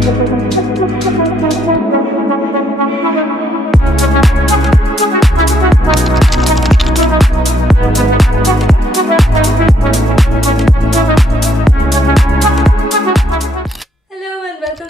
Welcome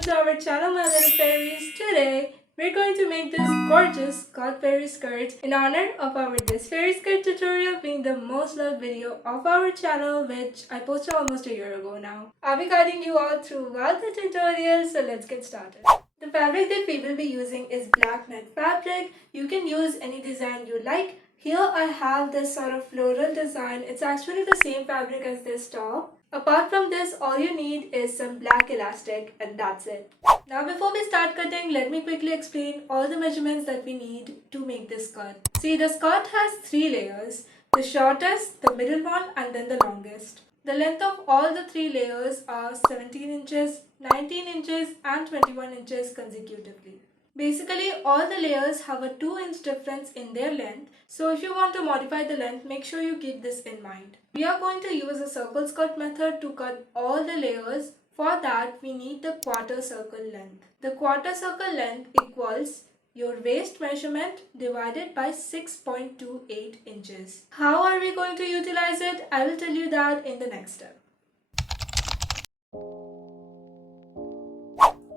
to our channel, my little fairies. Today we're going to make this gorgeous Goth Fairy Skirt in honor of our this fairy skirt tutorial being the most loved video of our channel, which I posted almost a year ago now. I'll be guiding you all throughout the tutorial, so let's get started. The fabric that we will be using is black net fabric. You can use any design you like. Here I have this sort of floral design. It's actually the same fabric as this top. Apart from this, all you need is some black elastic and that's it. Now before we start cutting, let me quickly explain all the measurements that we need to make this skirt. See, the skirt has 3 layers. The shortest, the middle one and then the longest. The length of all the 3 layers are 17 inches, 19 inches and 21 inches consecutively. Basically, all the layers have a 2-inch difference in their length. So if you want to modify the length, make sure you keep this in mind. We are going to use a circle skirt method to cut all the layers. For that, we need the quarter circle length. The quarter circle length equals your waist measurement divided by 6.28 inches. How are we going to utilize it? I will tell you that in the next step.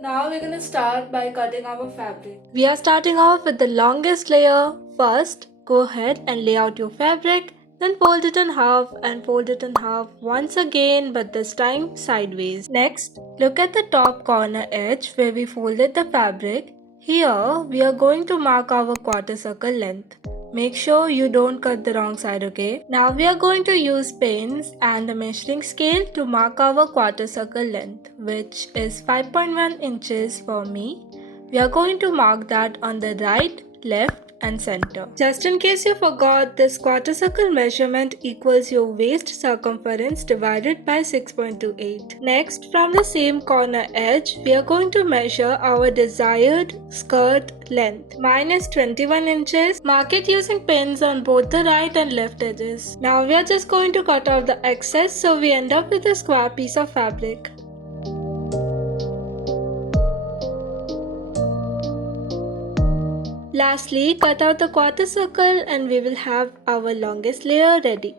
Now we're going to start by cutting our fabric. We are starting off with the longest layer. First, go ahead and lay out your fabric. Then fold it in half and fold it in half once again, but this time sideways. Next, look at the top corner edge where we folded the fabric. Here, we are going to mark our quarter circle length. Make sure you don't cut the wrong side, okay? Now we are going to use pins and a measuring scale to mark our quarter circle length, which is 5.1 inches for me. We are going to mark that on the right, left and center. Just in case you forgot, this quarter circle measurement equals your waist circumference divided by 6.28. Next, from the same corner edge, we are going to measure our desired skirt length. Mine is 21 inches. Mark it using pins on both the right and left edges. Now we are just going to cut off the excess so we end up with a square piece of fabric. Lastly, cut out the quarter circle and we will have our longest layer ready.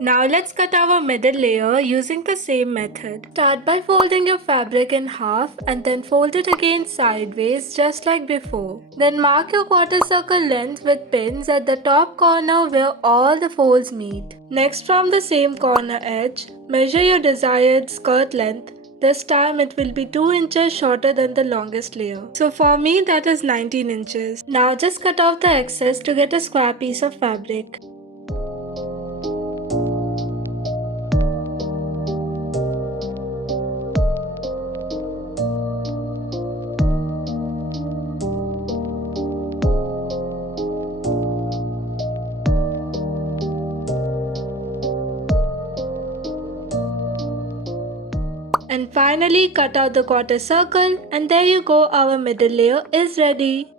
Now let's cut our middle layer using the same method. Start by folding your fabric in half and then fold it again sideways just like before. Then mark your quarter circle length with pins at the top corner where all the folds meet. Next, from the same corner edge, measure your desired skirt length. This time it will be 2 inches shorter than the longest layer. So for me that is 19 inches. Now just cut off the excess to get a square piece of fabric. And finally cut out the quarter circle and there you go, our middle layer is ready.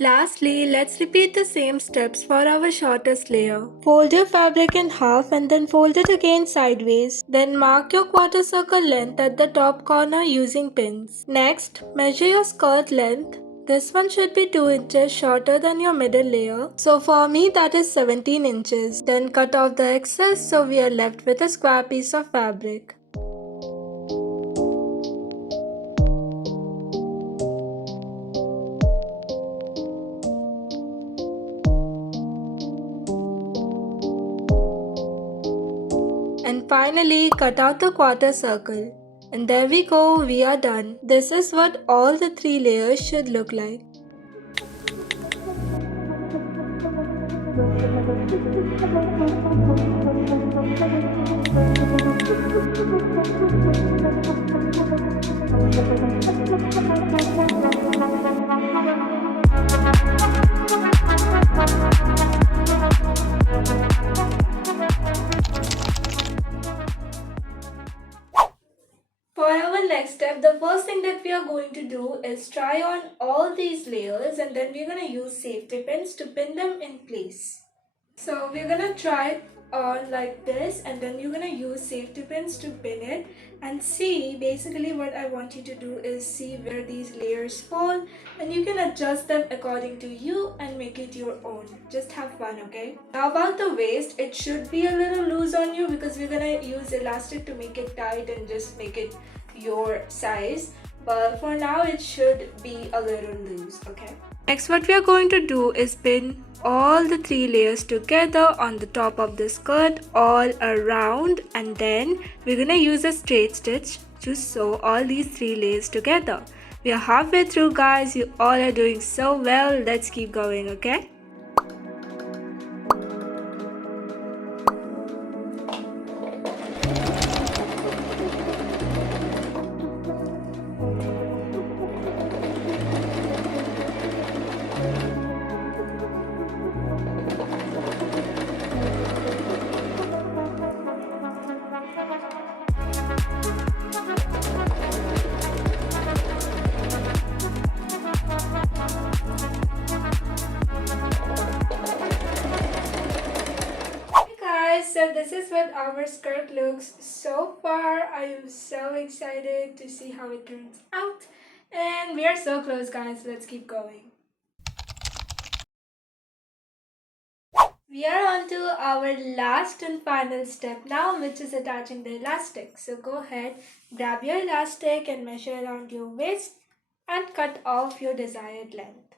Lastly, let's repeat the same steps for our shortest layer. Fold your fabric in half and then fold it again sideways. Then mark your quarter circle length at the top corner using pins. Next, measure your skirt length. This one should be 2 inches shorter than your middle layer. So for me that is 17 inches. Then cut off the excess so we are left with a square piece of fabric. And finally cut out the quarter circle. And there we go, we are done. This is what all the 3 layers should look like. next step, the first thing that we are going to do is try on all these layers, and then we're going to use safety pins to pin them in place. So we're gonna try it on like this, and then you're gonna use safety pins to pin it. And see, basically what I want you to do is see where these layers fall, and you can adjust them according to you and make it your own. Just have fun, okay? Now about the waist, it should be a little loose on you because we're gonna use elastic to make it tight and just make it your size. But for now it should be a little loose, okay? Next, what we are going to do is pin all the 3 layers together on the top of the skirt all around, and then we're gonna use a straight stitch to sew all these 3 layers together. We are halfway through, guys. You all are doing so well. Let's keep going, okay? So this is what our skirt looks so far. I am so excited to see how it turns out, and we are so close, guys. Let's keep going. We are on to our last and final step now, which is attaching the elastic. So go ahead, grab your elastic and measure around your waist and cut off your desired length.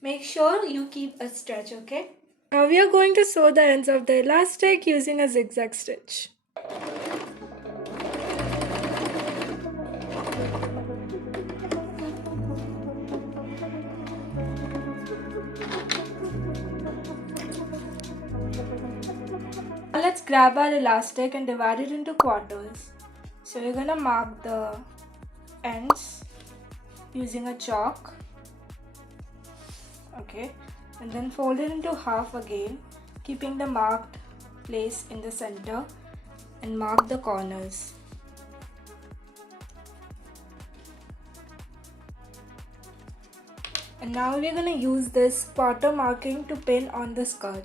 Make sure you keep a stretch, okay? Now we are going to sew the ends of the elastic using a zigzag stitch. Now let's grab our elastic and divide it into quarters. So we're gonna mark the ends using a chalk. Okay. And then fold it into half again, keeping the marked place in the center, and mark the corners. And now we're gonna use this quarter marking to pin on the skirt.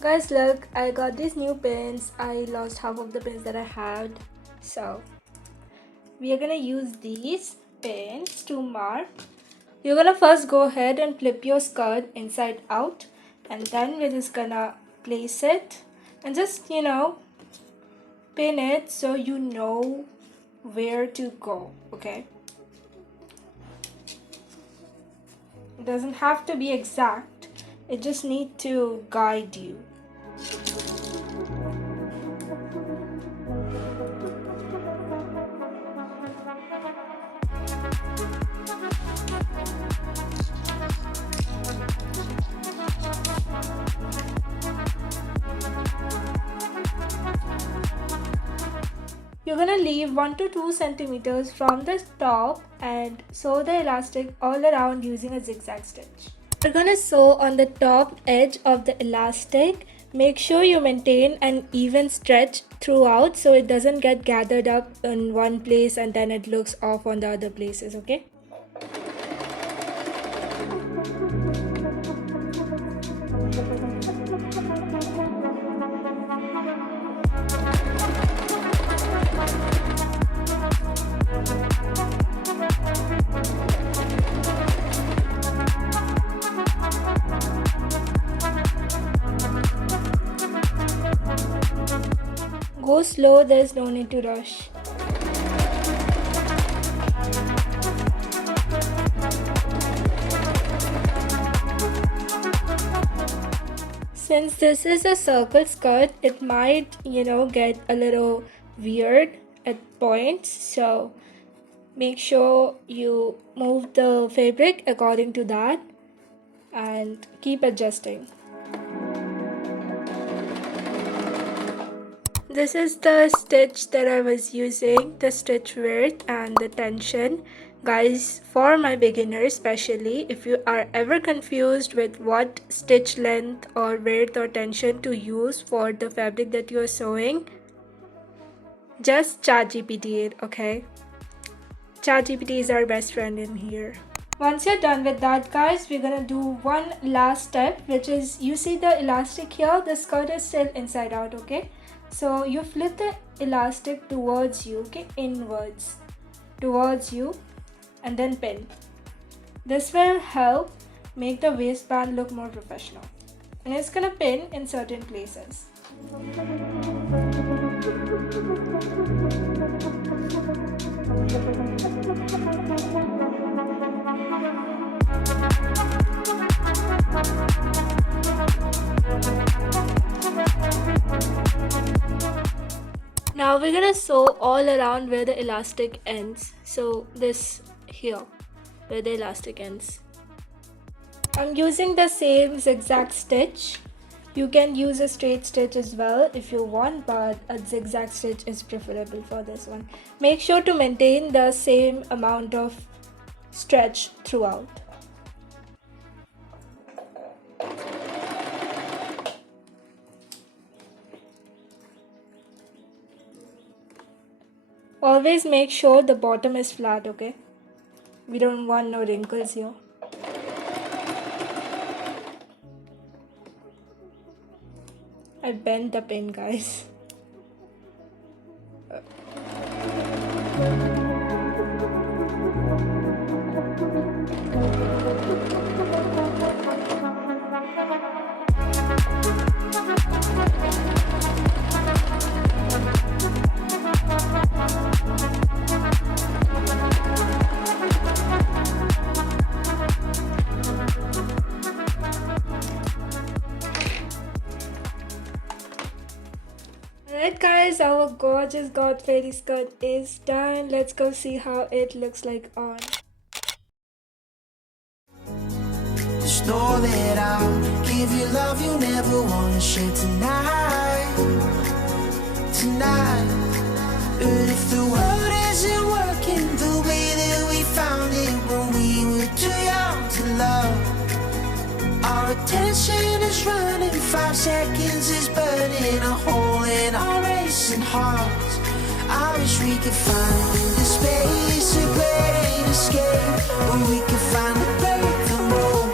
Guys, look, I got these new pins. I lost half of the pins that I had, so we are gonna use these pins to mark. You're gonna first go ahead and flip your skirt inside out, and then we're just gonna place it and just, pin it so you know where to go, okay? It doesn't have to be exact, it just needs to guide you. You're gonna leave 1 to 2 centimeters from the top and sew the elastic all around using a zigzag stitch. You're gonna sew on the top edge of the elastic. Make sure you maintain an even stretch throughout so it doesn't get gathered up in one place and then it looks off on the other places, okay? Go slow, there's no need to rush. Since this is a circle skirt, it might, get a little weird at points. So make sure you move the fabric according to that and keep adjusting. This is the stitch that I was using, the stitch width and the tension. Guys, for my beginners especially, if you are ever confused with what stitch length or width or tension to use for the fabric that you are sewing, just ChatGPT it, okay? ChatGPT is our best friend in here. Once you're done with that, guys, we're gonna do one last step, which is, you see the elastic here, the skirt is still inside out, okay? So you flip the elastic towards you, okay, inwards towards you, and then pin. This will help make the waistband look more professional, and it's gonna pin in certain places. Now we're gonna sew all around where the elastic ends. So this here, where the elastic ends. I'm using the same zigzag stitch. You can use a straight stitch as well if you want, but a zigzag stitch is preferable for this one. Make sure to maintain the same amount of stretch throughout. Always make sure the bottom is flat, okay? We don't want no wrinkles here. I bent the pin, guys. Alright guys, our gorgeous Goth Fairy Skirt is done. Let's go see how it looks like on. Just know that I'll give you love you never wanna share tonight. But if the world isn't working the way that we found it when we were too young to love, our attention is running, 5 seconds is burning a hole in our racing hearts. I wish we could find the space, a great escape, where we could finally break the mold.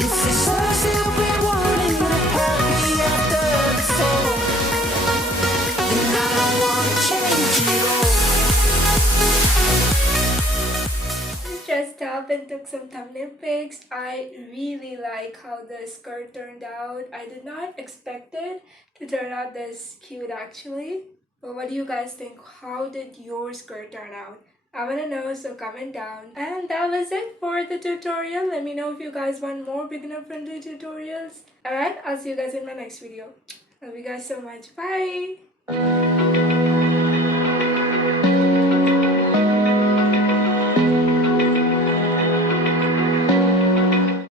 If it's us that we're wanting, we're happy after the fall, then I don't wanna change it all. Dressed up and took some thumbnail pics. I really like how the skirt turned out. I did not expect it to turn out this cute actually. But what do you guys think? How did your skirt turn out? I wanna know, so comment down. And that was it for the tutorial. Let me know if you guys want more beginner friendly tutorials. Alright, I'll see you guys in my next video. Love you guys so much. Bye!